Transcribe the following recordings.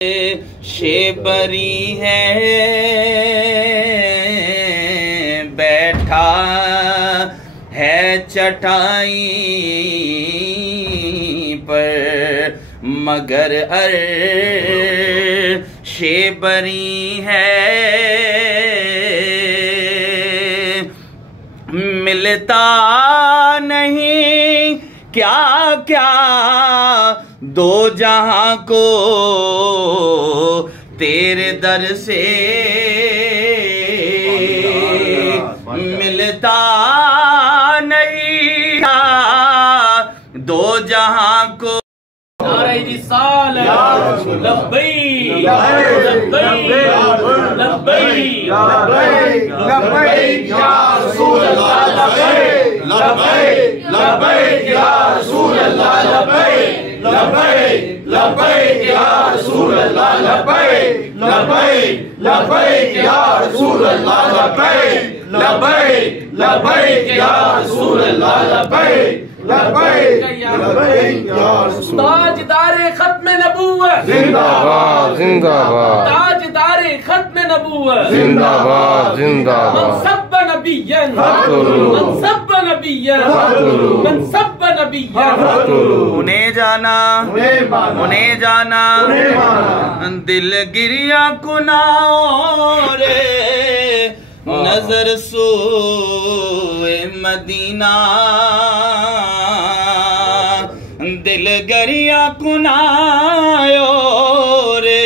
शेबरी है बैठा है चटाई पर मगर शेबरी है मिलता नहीं क्या क्या दो जहां को तेरे दर से मिलता नहीं दो जहां को। नारे रिसालत लब्बैक लब्बैक लब्बैक लब्बैक या रसूल अल्लाह लब्बैक लब्बैक लब्बैक या रसूल अल्लाह लब्बैक लब्बैक लब्बैक या रसूल अल्लाह लब्बैक लब्बैक लब्बैक या रसूल अल्लाह लब्बैक लब्बैक लब्बैक या रसूल अल्लाह लब्बैक लब्बैक लब्बैक या रसूल। ताजदारे खत्म नबूवत जिंदाबाद जिंदाबाद, ताजदारे खत्म नबूवत जिंदाबाद जिंदाबाद। मन सब्ब नबिय्यन मन सब्ब नबिय्यन मन सब्ब नबिय्यन। उन्हें जाना उन्हें जाना दिल गिरिया कुनाओ रे नजर सोए मदीना दिल गरिया कुनायो रे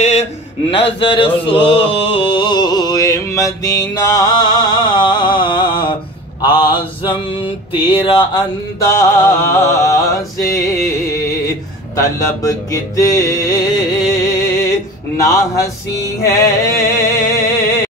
नजर सोए मदीना। आजम तेरा अंदाज़े तलब किते ना हंसी है